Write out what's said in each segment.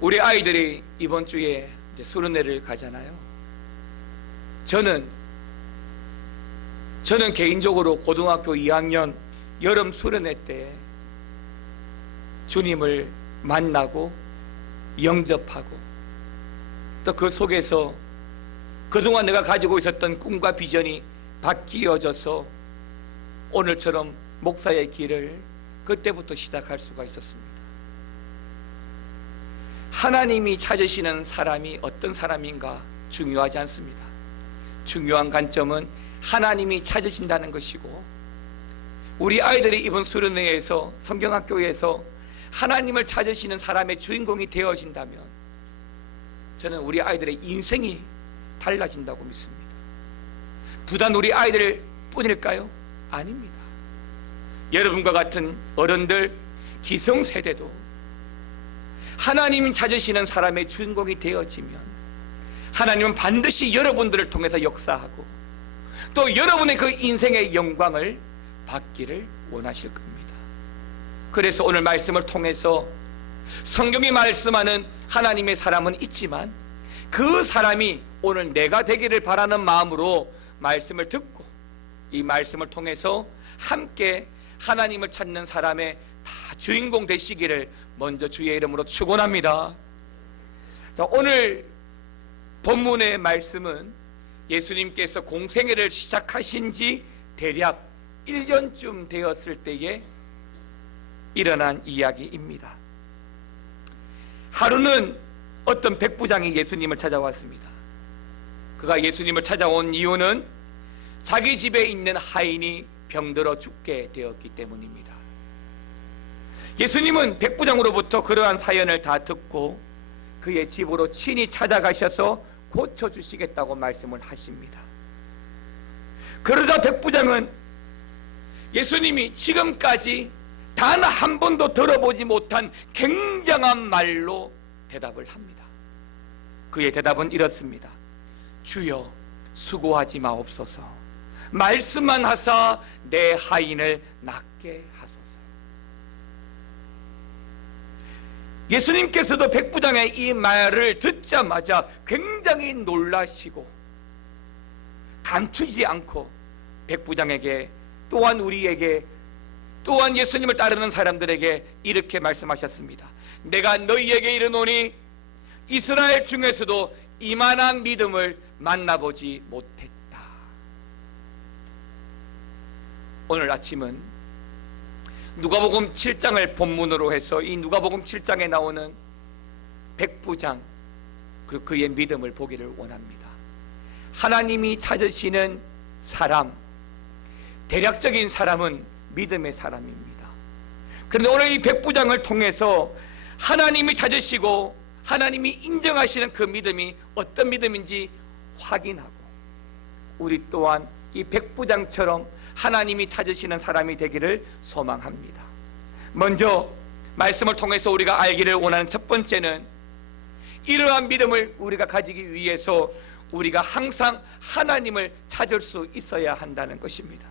우리 아이들이 이번 주에 이제 수련회를 가잖아요. 저는 개인적으로 고등학교 2학년 여름 수련회 때 주님을 만나고 영접하고 또 그 속에서 그동안 내가 가지고 있었던 꿈과 비전이 바뀌어져서 오늘처럼 목사의 길을 그때부터 시작할 수가 있었습니다. 하나님이 찾으시는 사람이 어떤 사람인가 중요하지 않습니다. 중요한 관점은 하나님이 찾으신다는 것이고, 우리 아이들이 이번 수련회에서 성경학교에서 하나님을 찾으시는 사람의 주인공이 되어진다면 저는 우리 아이들의 인생이 달라진다고 믿습니다. 부단 우리 아이들 뿐일까요? 아닙니다. 여러분과 같은 어른들, 기성세대도 하나님이 찾으시는 사람의 주인공이 되어지면 하나님은 반드시 여러분들을 통해서 역사하고 또 여러분의 그 인생의 영광을 받기를 원하실 겁니다. 그래서 오늘 말씀을 통해서 성경이 말씀하는 하나님의 사람은 있지만 그 사람이 오늘 내가 되기를 바라는 마음으로 말씀을 듣고 이 말씀을 통해서 함께 하나님을 찾는 사람의 다 주인공 되시기를 먼저 주의 이름으로 축원합니다. 자, 오늘 본문의 말씀은 예수님께서 공생애를 시작하신 지 대략 1년쯤 되었을 때에 일어난 이야기입니다. 하루는 어떤 백부장이 예수님을 찾아왔습니다. 그가 예수님을 찾아온 이유는 자기 집에 있는 하인이 병들어 죽게 되었기 때문입니다. 예수님은 백부장으로부터 그러한 사연을 다 듣고 그의 집으로 친히 찾아가셔서 고쳐주시겠다고 말씀을 하십니다. 그러자 백부장은 예수님이 지금까지 단 한 번도 들어보지 못한 굉장한 말로 대답을 합니다. 그의 대답은 이렇습니다. 주여, 수고하지 마옵소서. 말씀만 하사 내 하인을 낫게 하소서. 예수님께서도 백부장의 이 말을 듣자마자 굉장히 놀라시고 감추지 않고 백부장에게 또한 우리에게 또한 예수님을 따르는 사람들에게 이렇게 말씀하셨습니다. 내가 너희에게 이르노니 이스라엘 중에서도 이만한 믿음을 만나보지 못했다. 오늘 아침은 누가복음 7장을 본문으로 해서 이 누가복음 7장에 나오는 백부장 그리고 그의 믿음을 보기를 원합니다. 하나님이 찾으시는 사람, 대략적인 사람은 믿음의 사람입니다. 그런데 오늘 이 백부장을 통해서 하나님이 찾으시고 하나님이 인정하시는 그 믿음이 어떤 믿음인지 확인하고 우리 또한 이 백부장처럼 하나님이 찾으시는 사람이 되기를 소망합니다. 먼저 말씀을 통해서 우리가 알기를 원하는 첫 번째는 이러한 믿음을 우리가 가지기 위해서 우리가 항상 하나님을 찾을 수 있어야 한다는 것입니다.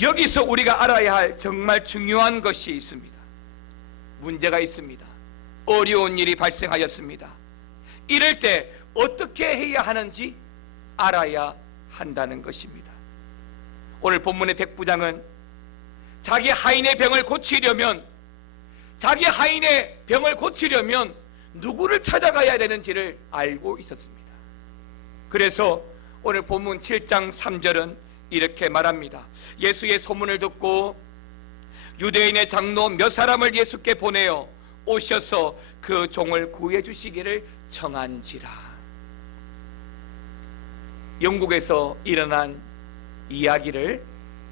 여기서 우리가 알아야 할 정말 중요한 것이 있습니다. 문제가 있습니다. 어려운 일이 발생하였습니다. 이럴 때 어떻게 해야 하는지 알아야 한다는 것입니다. 오늘 본문의 백부장은 자기 하인의 병을 고치려면 누구를 찾아가야 되는지를 알고 있었습니다. 그래서 오늘 본문 7장 3절은 이렇게 말합니다. 예수의 소문을 듣고 유대인의 장로 몇 사람을 예수께 보내어 오셔서 그 종을 구해 주시기를 청한지라. 영국에서 일어난 이야기를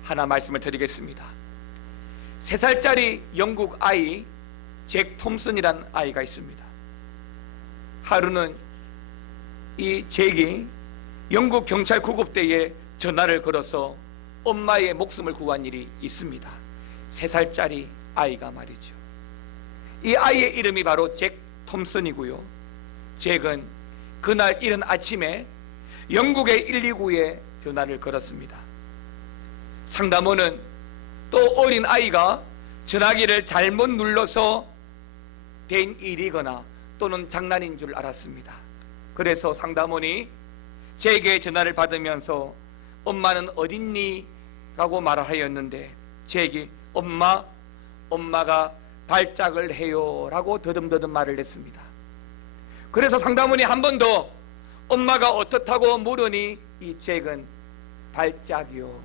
하나 말씀을 드리겠습니다. 3살짜리 영국 아이 잭 톰슨이라는 아이가 있습니다. 하루는 이 잭이 영국 경찰 구급대에 전화를 걸어서 엄마의 목숨을 구한 일이 있습니다. 3살짜리 아이가 말이죠. 이 아이의 이름이 바로 잭 톰슨이고요. 잭은 그날 이른 아침에 영국의 129에 전화를 걸었습니다. 상담원은 또 어린 아이가 전화기를 잘못 눌러서 된 일이거나 또는 장난인 줄 알았습니다. 그래서 상담원이 제게 전화를 받으면서 엄마는 어딨니? 라고 말을 하였는데 제게 엄마가 발작을 해요 라고 더듬더듬 말을 했습니다. 그래서 상담원이 한 번 더 엄마가 어떻다고 물으니 이 잭은 발작이요.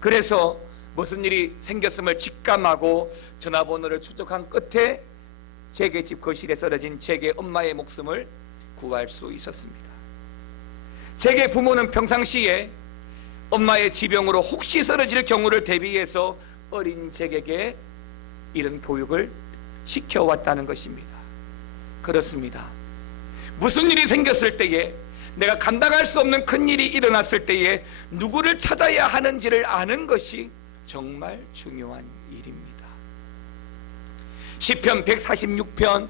그래서 무슨 일이 생겼음을 직감하고 전화번호를 추적한 끝에 잭의 집 거실에 쓰러진 잭의 엄마의 목숨을 구할 수 있었습니다. 잭의 부모는 평상시에 엄마의 지병으로 혹시 쓰러질 경우를 대비해서 어린 잭에게 이런 교육을 시켜왔다는 것입니다. 그렇습니다. 무슨 일이 생겼을 때에, 내가 감당할 수 없는 큰 일이 일어났을 때에 누구를 찾아야 하는지를 아는 것이 정말 중요한 일입니다. 시편 146편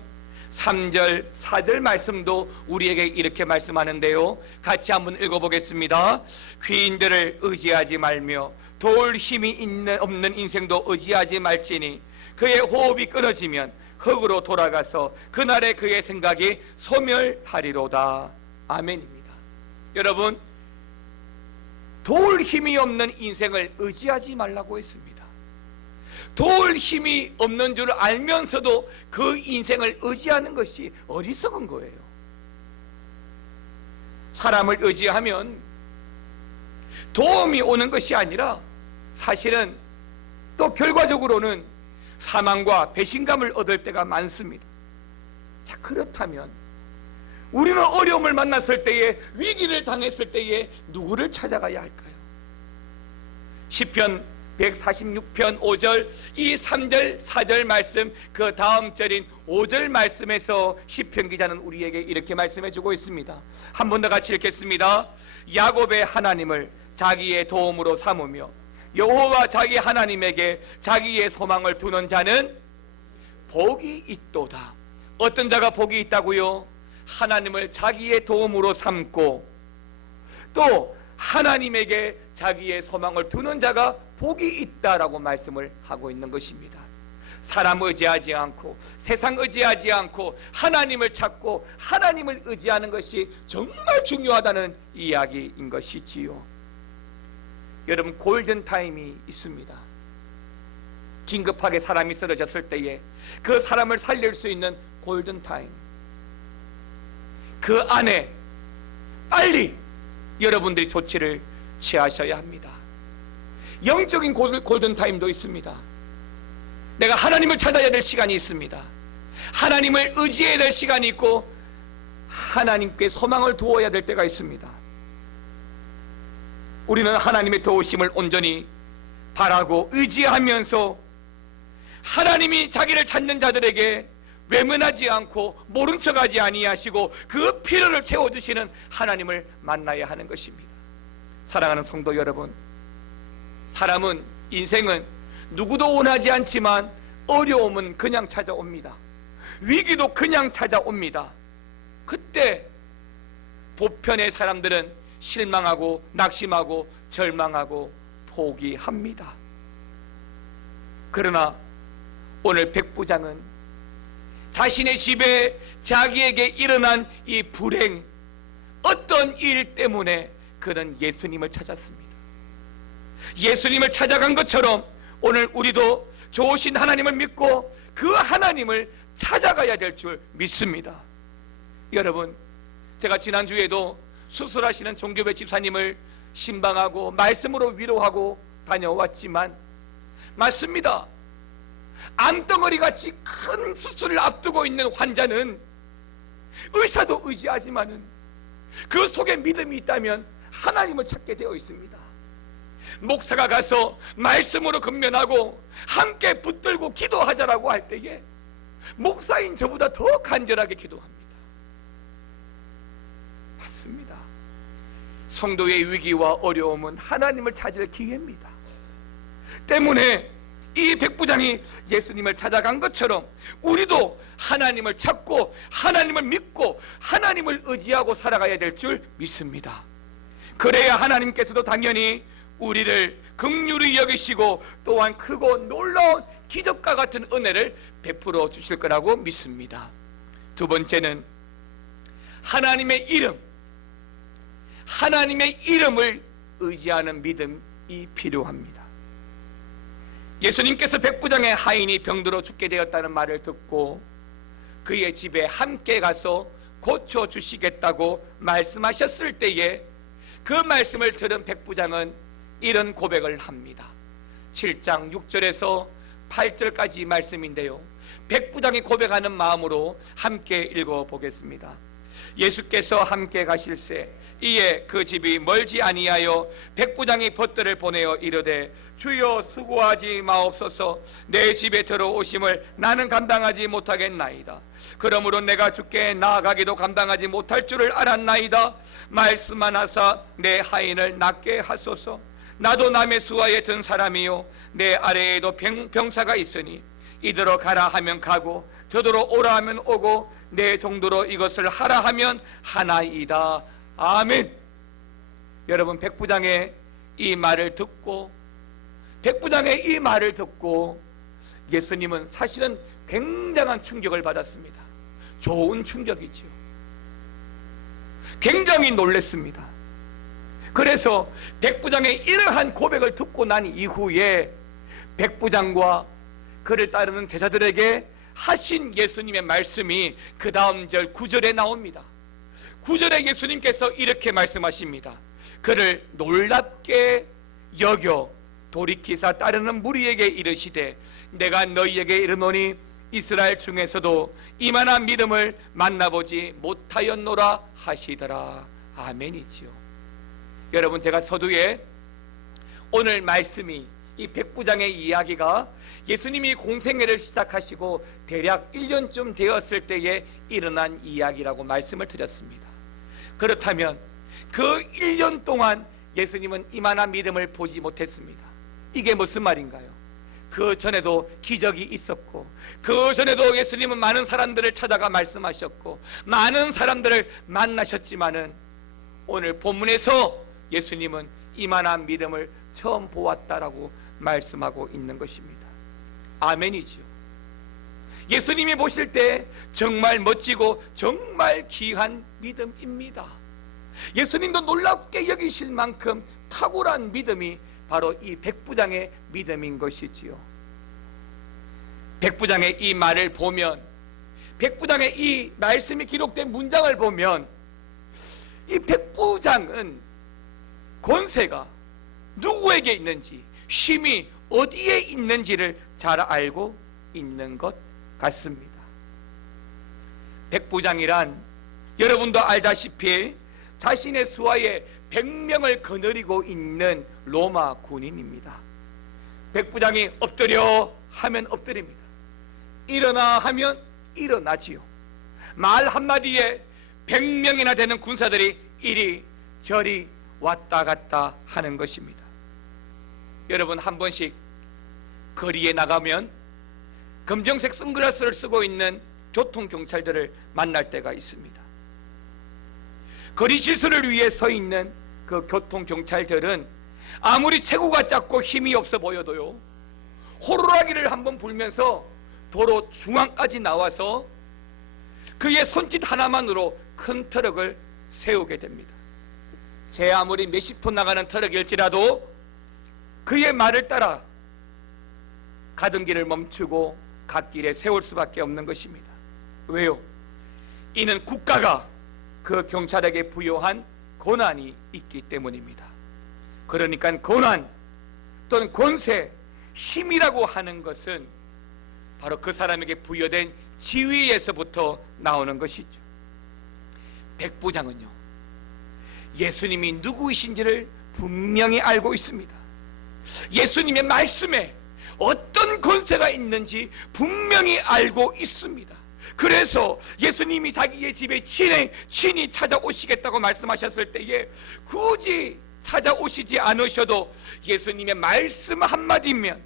3절 4절 말씀도 우리에게 이렇게 말씀하는데요, 같이 한번 읽어보겠습니다. 귀인들을 의지하지 말며 도울 힘이 없는 인생도 의지하지 말지니 그의 호흡이 끊어지면 흙으로 돌아가서 그날에 그의 생각이 소멸하리로다. 아멘입니다. 여러분, 도울 힘이 없는 인생을 의지하지 말라고 했습니다. 도울 힘이 없는 줄 알면서도 그 인생을 의지하는 것이 어리석은 거예요. 사람을 의지하면 도움이 오는 것이 아니라 사실은 또 결과적으로는 사망과 배신감을 얻을 때가 많습니다. 자, 그렇다면 우리는 어려움을 만났을 때에, 위기를 당했을 때에 누구를 찾아가야 할까요? 시편 146편 5절, 이 3절 4절 말씀, 그 다음 절인 5절 말씀에서 시편 기자는 우리에게 이렇게 말씀해 주고 있습니다. 한 번 더 같이 읽겠습니다. 야곱의 하나님을 자기의 도움으로 삼으며 여호와 자기 하나님에게 자기의 소망을 두는 자는 복이 있도다. 어떤 자가 복이 있다고요? 하나님을 자기의 도움으로 삼고 또 하나님에게 자기의 소망을 두는 자가 복이 있다라고 말씀을 하고 있는 것입니다. 사람 의지하지 않고 세상 의지하지 않고 하나님을 찾고 하나님을 의지하는 것이 정말 중요하다는 이야기인 것이지요. 여러분, 골든타임이 있습니다. 긴급하게 사람이 쓰러졌을 때에 그 사람을 살릴 수 있는 골든타임, 그 안에 빨리 여러분들이 조치를 취하셔야 합니다. 영적인 골든타임도 있습니다. 내가 하나님을 찾아야 될 시간이 있습니다. 하나님을 의지해야 될 시간이 있고 하나님께 소망을 두어야 될 때가 있습니다. 우리는 하나님의 도우심을 온전히 바라고 의지하면서 하나님이 자기를 찾는 자들에게 외면하지 않고 모른 척하지 아니하시고 그 필요를 채워주시는 하나님을 만나야 하는 것입니다. 사랑하는 성도 여러분, 사람은, 인생은 누구도 원하지 않지만 어려움은 그냥 찾아옵니다. 위기도 그냥 찾아옵니다. 그때 보편의 사람들은 실망하고 낙심하고 절망하고 포기합니다. 그러나 오늘 백부장은 자신의 집에 자기에게 일어난 이 불행, 어떤 일 때문에 그는 예수님을 찾았습니다. 예수님을 찾아간 것처럼 오늘 우리도 좋으신 하나님을 믿고 그 하나님을 찾아가야 될 줄 믿습니다. 여러분, 제가 지난주에도 수술하시는 종교배 집사님을 신방하고 말씀으로 위로하고 다녀왔지만 맞습니다. 암덩어리같이 큰 수술을 앞두고 있는 환자는 의사도 의지하지만은 그 속에 믿음이 있다면 하나님을 찾게 되어 있습니다. 목사가 가서 말씀으로 근면하고 함께 붙들고 기도하자라고 할 때에 목사인 저보다 더 간절하게 기도합니다. 맞습니다. 성도의 위기와 어려움은 하나님을 찾을 기회입니다. 때문에 이 백부장이 예수님을 찾아간 것처럼 우리도 하나님을 찾고 하나님을 믿고 하나님을 의지하고 살아가야 될 줄 믿습니다. 그래야 하나님께서도 당연히 우리를 긍휼히 여기시고 또한 크고 놀라운 기적과 같은 은혜를 베풀어 주실 거라고 믿습니다. 두 번째는 하나님의 이름을 의지하는 믿음이 필요합니다. 예수님께서 백부장의 하인이 병들어 죽게 되었다는 말을 듣고 그의 집에 함께 가서 고쳐주시겠다고 말씀하셨을 때에 그 말씀을 들은 백부장은 이런 고백을 합니다. 7장 6절에서 8절까지 말씀인데요, 백부장이 고백하는 마음으로 함께 읽어보겠습니다. 예수께서 함께 가실새 이에 그 집이 멀지 아니하여 백부장이 벗들을 보내어 이르되 주여 수고하지 마옵소서. 내 집에 들어오심을 나는 감당하지 못하겠나이다. 그러므로 내가 주께 나아가기도 감당하지 못할 줄을 알았나이다. 말씀만 하사 내 하인을 낫게 하소서. 나도 남의 수하에 든 사람이요 내 아래에도 병사가 있으니 이더러 가라 하면 가고 저더러 오라 하면 오고 내 정도로 이것을 하라 하면 하나이다. 아멘. 여러분, 백부장의 이 말을 듣고 예수님은 사실은 굉장한 충격을 받았습니다. 좋은 충격이죠. 굉장히 놀랐습니다. 그래서 백부장의 이러한 고백을 듣고 난 이후에 백부장과 그를 따르는 제자들에게 하신 예수님의 말씀이 그 다음 절 9절에 나옵니다. 9절에 예수님께서 이렇게 말씀하십니다. 그를 놀랍게 여겨 돌이키사 따르는 무리에게 이르시되 내가 너희에게 이르노니 이스라엘 중에서도 이만한 믿음을 만나보지 못하였노라 하시더라. 아멘이지요. 여러분, 제가 서두에 오늘 말씀이 이 백부장의 이야기가 예수님이 공생애를 시작하시고 대략 1년쯤 되었을 때에 일어난 이야기라고 말씀을 드렸습니다. 그렇다면 그 1년 동안 예수님은 이만한 믿음을 보지 못했습니다. 이게 무슨 말인가요? 그 전에도 기적이 있었고 그 전에도 예수님은 많은 사람들을 찾아가 말씀하셨고 많은 사람들을 만나셨지만은 오늘 본문에서 예수님은 이만한 믿음을 처음 보았다라고 말씀하고 있는 것입니다. 아멘이죠. 예수님이 보실 때 정말 멋지고 정말 귀한 믿음입니다. 예수님도 놀랍게 여기실 만큼 탁월한 믿음이 바로 이 백부장의 믿음인 것이지요. 백부장의 이 말을 보면, 백부장의 이 말씀이 기록된 문장을 보면 이 백부장은 권세가 누구에게 있는지, 힘이 어디에 있는지를 잘 알고 있는 것 같습니다. 백부장이란 여러분도 알다시피 자신의 수하에 100명을 거느리고 있는 로마 군인입니다. 백부장이 엎드려 하면 엎드립니다. 일어나 하면 일어나지요. 말 한마디에 100명이나 되는 군사들이 이리 저리 왔다 갔다 하는 것입니다. 여러분, 한 번씩 거리에 나가면 검정색 선글라스를 쓰고 있는 교통경찰들을 만날 때가 있습니다. 거리 질서를 위해 서 있는 그 교통경찰들은 아무리 체구가 작고 힘이 없어 보여도요, 호루라기를 한번 불면서 도로 중앙까지 나와서 그의 손짓 하나만으로 큰 트럭을 세우게 됩니다. 제 아무리 몇십 톤 나가는 트럭일지라도 그의 말을 따라 가던 길을 멈추고 갓길에 세울 수밖에 없는 것입니다. 왜요? 이는 국가가 그 경찰에게 부여한 권한이 있기 때문입니다. 그러니까 권한 또는 권세, 힘이라고 하는 것은 바로 그 사람에게 부여된 지위에서부터 나오는 것이죠. 백부장은요, 예수님이 누구이신지를 분명히 알고 있습니다. 예수님의 말씀에 어떤 권세가 있는지 분명히 알고 있습니다. 그래서 예수님이 자기의 집에 친히 찾아오시겠다고 말씀하셨을 때에 굳이 찾아오시지 않으셔도 예수님의 말씀 한마디면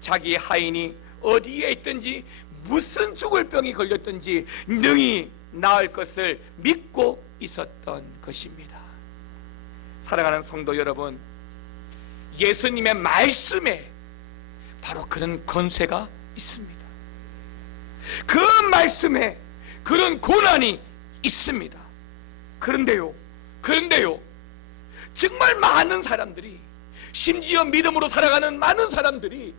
자기의 하인이 어디에 있든지 무슨 죽을 병이 걸렸든지 능히 나을 것을 믿고 있었던 것입니다. 사랑하는 성도 여러분, 예수님의 말씀에 바로 그런 권세가 있습니다. 그 말씀에 그런 고난이 있습니다. 그런데요, 정말 많은 사람들이, 심지어 믿음으로 살아가는 많은 사람들이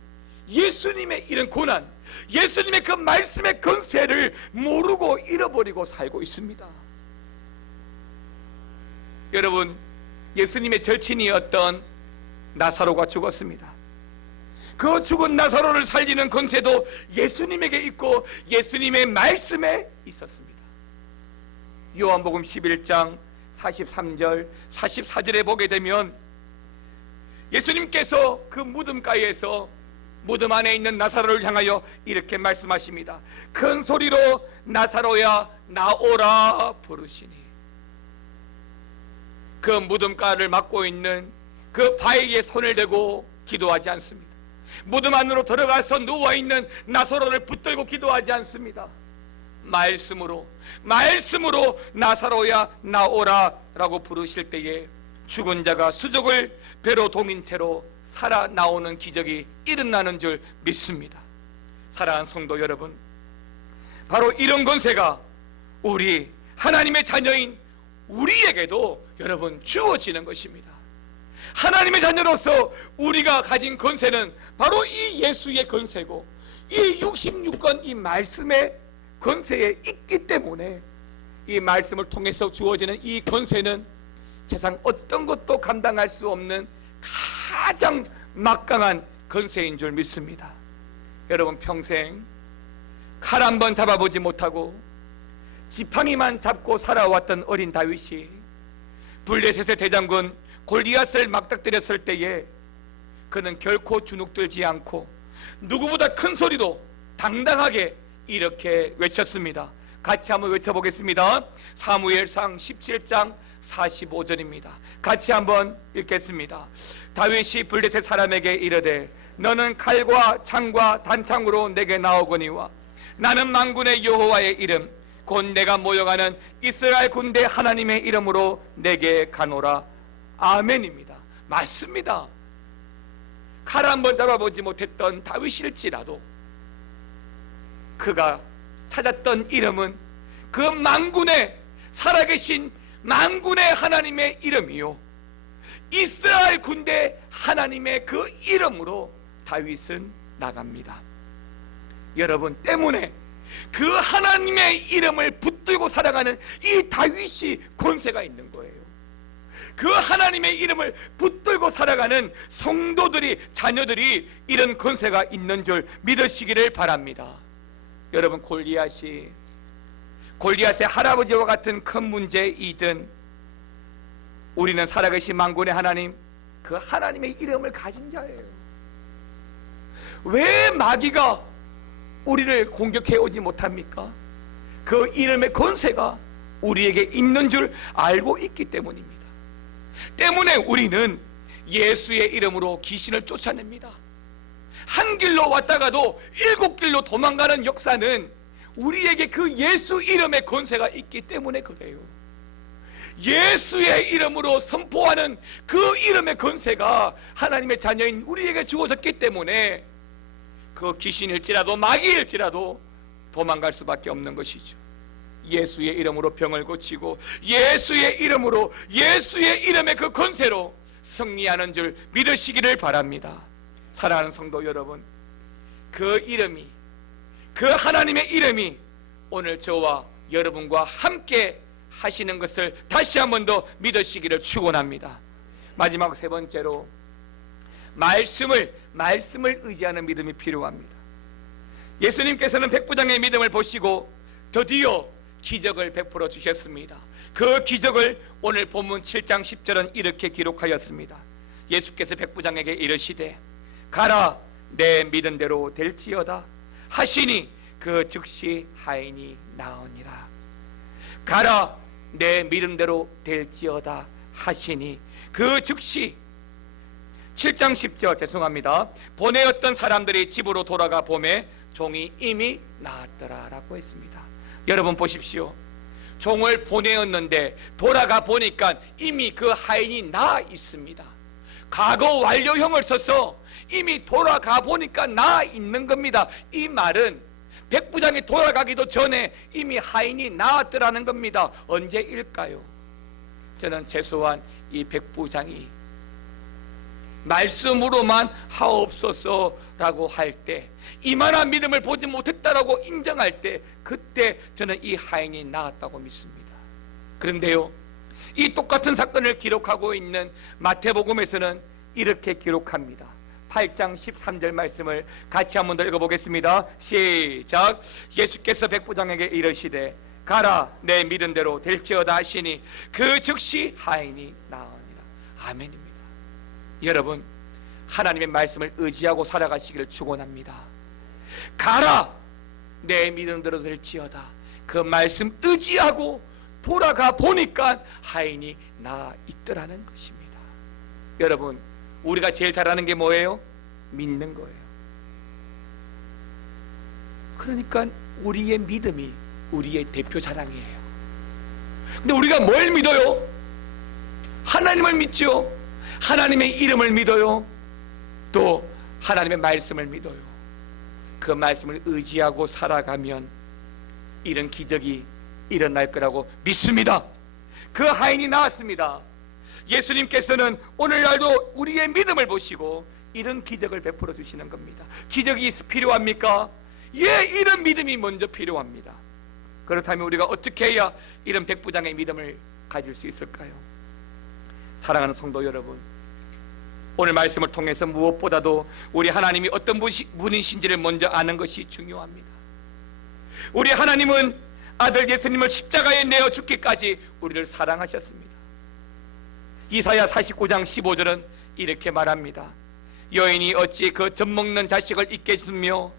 예수님의 이런 고난, 예수님의 그 말씀의 권세를 모르고 잃어버리고 살고 있습니다. 여러분, 예수님의 절친이었던 나사로가 죽었습니다. 그 죽은 나사로를 살리는 권세도 예수님에게 있고 예수님의 말씀에 있었습니다. 요한복음 11장 43절 44절에 보게 되면 예수님께서 그 무덤가에서 무덤 안에 있는 나사로를 향하여 이렇게 말씀하십니다. 큰 소리로 나사로야 나오라 부르시니, 그 무덤가를 맡고 있는 그 바위에 손을 대고 기도하지 않습니다. 무덤 안으로 들어가서 누워있는 나사로를 붙들고 기도하지 않습니다. 말씀으로 나사로야 나오라 라고 부르실 때에 죽은 자가 수족을 배로 동인 채로 살아나오는 기적이 일어나는 줄 믿습니다. 사랑하는 성도 여러분, 바로 이런 권세가 우리 하나님의 자녀인 우리에게도 여러분 주어지는 것입니다. 하나님의 자녀로서 우리가 가진 권세는 바로 이 예수의 권세고 이 66권 이 말씀의 권세에 있기 때문에 이 말씀을 통해서 주어지는 이 권세는 세상 어떤 것도 감당할 수 없는 가장 막강한 권세인 줄 믿습니다. 여러분, 평생 칼 한 번 잡아보지 못하고 지팡이만 잡고 살아왔던 어린 다윗이 블레셋의 대장군 골리앗을 맞닥뜨렸을 때에 그는 결코 주눅들지 않고 누구보다 큰 소리로 당당하게 이렇게 외쳤습니다. 같이 한번 외쳐보겠습니다. 사무엘상 17장 45절입니다. 같이 한번 읽겠습니다. 다윗이 블레셋 사람에게 이르되 너는 칼과 창과 단창으로 내게 나오거니와 나는 만군의 여호와의 이름 곧 내가 모여가는 이스라엘 군대 하나님의 이름으로 내게 가노라. 아멘입니다. 맞습니다. 칼 한번 잡아보지 못했던 다윗일지라도 그가 찾았던 이름은 그 만군의 살아계신 만군의 하나님의 이름이요 이스라엘 군대 하나님의 그 이름으로 다윗은 나갑니다. 여러분 때문에 그 하나님의 이름을 붙들고 살아가는 이 다윗이 권세가 있는 거예요. 그 하나님의 이름을 붙들고 살아가는 성도들이, 자녀들이 이런 권세가 있는 줄 믿으시기를 바랍니다. 여러분, 골리앗의 할아버지와 같은 큰 문제이든 우리는 살아계신 만군의 하나님, 그 하나님의 이름을 가진 자예요. 왜 마귀가 우리를 공격해 오지 못합니까? 그 이름의 권세가 우리에게 있는 줄 알고 있기 때문입니다. 때문에 우리는 예수의 이름으로 귀신을 쫓아냅니다. 한 길로 왔다가도 7길로 도망가는 역사는 우리에게 그 예수 이름의 권세가 있기 때문에 그래요. 예수의 이름으로 선포하는 그 이름의 권세가 하나님의 자녀인 우리에게 주어졌기 때문에 그 귀신일지라도 마귀일지라도 도망갈 수밖에 없는 것이죠. 예수의 이름으로 병을 고치고 예수의 이름으로, 예수의 이름의 그 권세로 승리하는 줄 믿으시기를 바랍니다. 사랑하는 성도 여러분, 그 이름이, 그 하나님의 이름이 오늘 저와 여러분과 함께 하시는 것을 다시 한 번 더 믿으시기를 축원합니다. 마지막 세 번째로 말씀을 의지하는 믿음이 필요합니다. 예수님께서는 백부장의 믿음을 보시고 드디어 기적을 베풀어 주셨습니다. 그 기적을 오늘 본문 7장 10절은 이렇게 기록하였습니다. 예수께서 백부장에게 이르시되 가라 내 믿은 대로 될지어다 하시니 그 즉시 하인이 나으니라. 가라 내 믿은 대로 될지어다 하시니 그 즉시. 7장 10절 죄송합니다. 보내었던 사람들이 집으로 돌아가 보매 종이 이미 나았더라 라고 했습니다. 여러분 보십시오. 종을 보내었는데 돌아가 보니까 이미 그 하인이 나아 있습니다. 과거 완료형을 써서 이미 돌아가 보니까 나 있는 겁니다. 이 말은 백부장이 돌아가기도 전에 이미 하인이 나왔더라는 겁니다. 언제일까요? 저는 최소한 이 백부장이 말씀으로만 하옵소서라고 할 때, 이만한 믿음을 보지 못했다라고 인정할 때, 그때 저는 이 하인이 나왔다고 믿습니다. 그런데요, 이 똑같은 사건을 기록하고 있는 마태복음에서는 이렇게 기록합니다. 8장 13절 말씀을 같이 한번 더 읽어보겠습니다. 시작. 예수께서 백부장에게 이르시되 가라, 내 믿은 대로 될지어다 하시니 그 즉시 하인이 나으니라. 아멘입니다. 여러분, 하나님의 말씀을 의지하고 살아가시기를 축원합니다. 가라, 내 믿은 대로 될지어다. 그 말씀 의지하고 돌아가 보니까 하인이 나 있더라는 것입니다. 여러분, 우리가 제일 잘하는 게 뭐예요? 믿는 거예요. 그러니까 우리의 믿음이 우리의 대표 자랑이에요. 근데 우리가 뭘 믿어요? 하나님을 믿죠. 하나님의 이름을 믿어요. 또 하나님의 말씀을 믿어요. 그 말씀을 의지하고 살아가면 이런 기적이 일어날 거라고 믿습니다. 그 하인이 나왔습니다. 예수님께서는 오늘날도 우리의 믿음을 보시고 이런 기적을 베풀어 주시는 겁니다. 기적이 필요합니까? 예, 이런 믿음이 먼저 필요합니다. 그렇다면 우리가 어떻게 해야 이런 백부장의 믿음을 가질 수 있을까요? 사랑하는 성도 여러분, 오늘 말씀을 통해서 무엇보다도 우리 하나님이 어떤 분이신지를 먼저 아는 것이 중요합니다. 우리 하나님은 아들 예수님을 십자가에 내어 죽기까지 우리를 사랑하셨습니다. 이사야 49장 15절은 이렇게 말합니다. 여인이 어찌 그 젖먹는 자식을 잊겠으며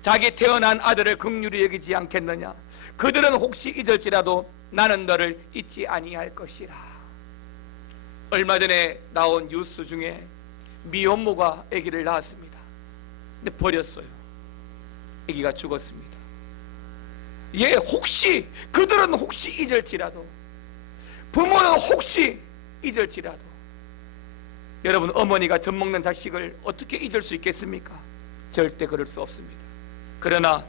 자기 태어난 아들을 긍휼히 여기지 않겠느냐. 그들은 혹시 잊을지라도 나는 너를 잊지 아니할 것이라. 얼마 전에 나온 뉴스 중에 미혼모가 아기를 낳았습니다. 근데 버렸어요. 아기가 죽었습니다. 예, 혹시 그들은 혹시 잊을지라도, 부모는 혹시 잊을지라도. 여러분, 어머니가 젖먹는 자식을 어떻게 잊을 수 있겠습니까? 절대 그럴 수 없습니다. 그러나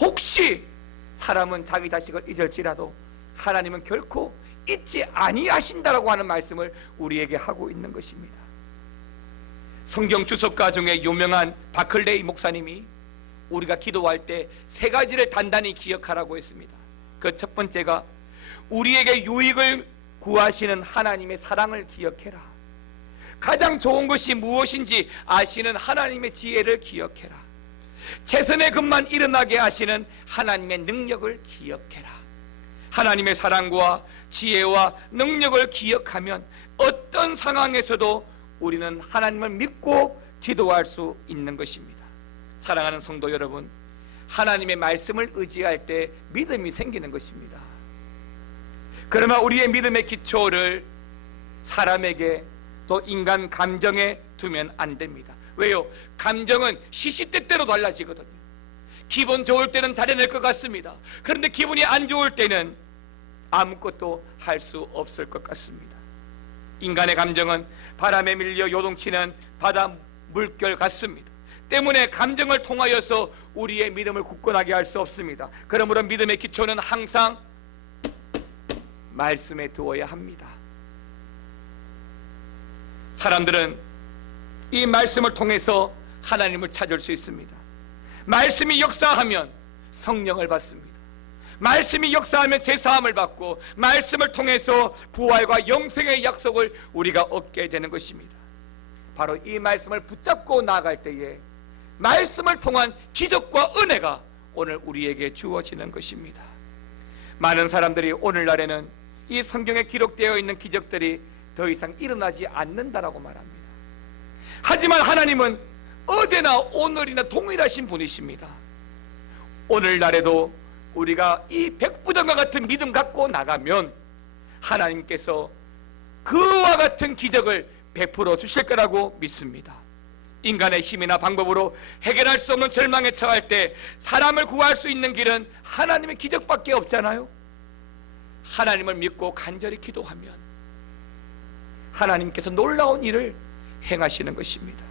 혹시 사람은 자기 자식을 잊을지라도 하나님은 결코 잊지 아니하신다라고 하는 말씀을 우리에게 하고 있는 것입니다. 성경 주석가 중에 유명한 바클레이 목사님이 우리가 기도할 때 세 가지를 단단히 기억하라고 했습니다. 그 첫 번째가 우리에게 유익을 구하시는 하나님의 사랑을 기억해라. 가장 좋은 것이 무엇인지 아시는 하나님의 지혜를 기억해라. 최선의 것만 일어나게 하시는 하나님의 능력을 기억해라. 하나님의 사랑과 지혜와 능력을 기억하면 어떤 상황에서도 우리는 하나님을 믿고 기도할 수 있는 것입니다. 사랑하는 성도 여러분, 하나님의 말씀을 의지할 때 믿음이 생기는 것입니다. 그러나 우리의 믿음의 기초를 사람에게 또 인간 감정에 두면 안 됩니다. 왜요? 감정은 시시때때로 달라지거든요. 기분 좋을 때는 잘해낼 것 같습니다. 그런데 기분이 안 좋을 때는 아무것도 할 수 없을 것 같습니다. 인간의 감정은 바람에 밀려 요동치는 바다 물결 같습니다. 때문에 감정을 통하여서 우리의 믿음을 굳건하게 할 수 없습니다. 그러므로 믿음의 기초는 항상 말씀에 두어야 합니다. 사람들은 이 말씀을 통해서 하나님을 찾을 수 있습니다. 말씀이 역사하면 성령을 받습니다. 말씀이 역사하면 제사함을 받고, 말씀을 통해서 부활과 영생의 약속을 우리가 얻게 되는 것입니다. 바로 이 말씀을 붙잡고 나아갈 때에 말씀을 통한 기적과 은혜가 오늘 우리에게 주어지는 것입니다. 많은 사람들이 오늘날에는 이 성경에 기록되어 있는 기적들이 더 이상 일어나지 않는다라고 말합니다. 하지만 하나님은 어제나 오늘이나 동일하신 분이십니다. 오늘날에도 우리가 이 백부장과 같은 믿음 갖고 나가면 하나님께서 그와 같은 기적을 베풀어 주실 거라고 믿습니다. 인간의 힘이나 방법으로 해결할 수 없는 절망에 처할 때 사람을 구할 수 있는 길은 하나님의 기적밖에 없잖아요. 하나님을 믿고 간절히 기도하면 하나님께서 놀라운 일을 행하시는 것입니다.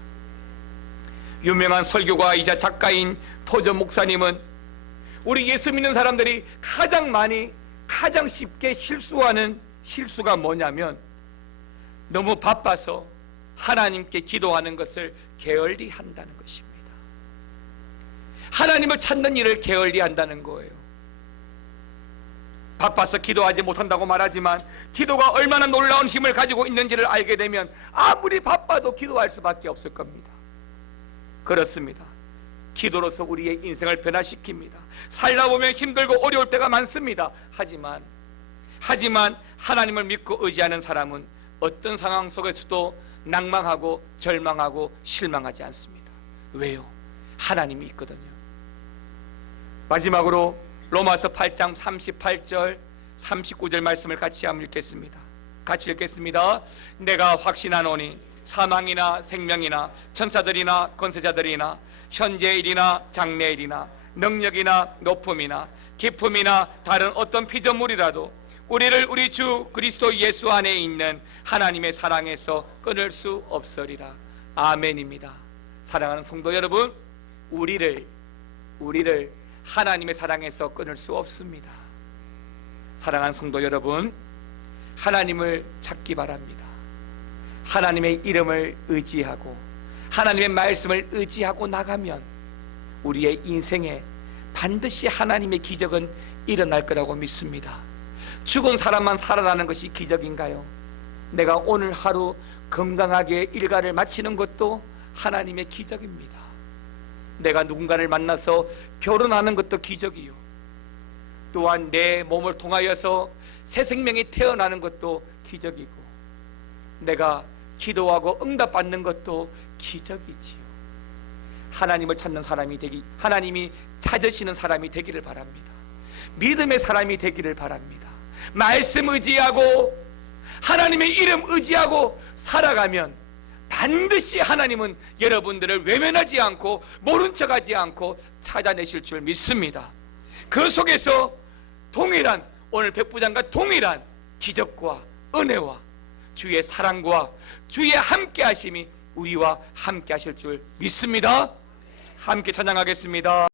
유명한 설교가이자 작가인 토저 목사님은 우리 예수 믿는 사람들이 가장 쉽게 실수하는 실수가 뭐냐면 너무 바빠서 하나님께 기도하는 것을 게을리 한다는 것입니다. 하나님을 찾는 일을 게을리 한다는 거예요. 바빠서 기도하지 못한다고 말하지만 기도가 얼마나 놀라운 힘을 가지고 있는지를 알게 되면 아무리 바빠도 기도할 수밖에 없을 겁니다. 그렇습니다. 기도로서 우리의 인생을 변화시킵니다. 살다 보면 힘들고 어려울 때가 많습니다. 하지만 하나님을 믿고 의지하는 사람은 어떤 상황 속에서도 낭망하고 절망하고 실망하지 않습니다. 왜요? 하나님이 있거든요. 마지막으로 로마서 8장 38절 39절 말씀을 같이 한번 읽겠습니다. 같이 읽겠습니다. 내가 확신하노니 사망이나 생명이나 천사들이나 권세자들이나 현재일이나 장래일이나 능력이나 높음이나 깊음이나 다른 어떤 피조물이라도 우리를 우리 주 그리스도 예수 안에 있는 하나님의 사랑에서 끊을 수 없으리라. 아멘입니다. 사랑하는 성도 여러분, 우리를 하나님의 사랑에서 끊을 수 없습니다. 사랑하는 성도 여러분, 하나님을 찾기 바랍니다. 하나님의 이름을 의지하고 하나님의 말씀을 의지하고 나가면 우리의 인생에 반드시 하나님의 기적은 일어날 거라고 믿습니다. 죽은 사람만 살아나는 것이 기적인가요? 내가 오늘 하루 건강하게 일과를 마치는 것도 하나님의 기적입니다. 내가 누군가를 만나서 결혼하는 것도 기적이요. 또한 내 몸을 통하여서 새 생명이 태어나는 것도 기적이고, 내가 기도하고 응답받는 것도 기적이지요. 하나님을 찾는 사람이 하나님이 찾으시는 사람이 되기를 바랍니다. 믿음의 사람이 되기를 바랍니다. 말씀 의지하고 하나님의 이름 의지하고 살아가면 반드시 하나님은 여러분들을 외면하지 않고 모른 척하지 않고 찾아내실 줄 믿습니다. 그 속에서 오늘 백부장과 동일한 기적과 은혜와 주의 사랑과 주의 함께 하심이 우리와 함께 하실 줄 믿습니다. 함께 찬양하겠습니다.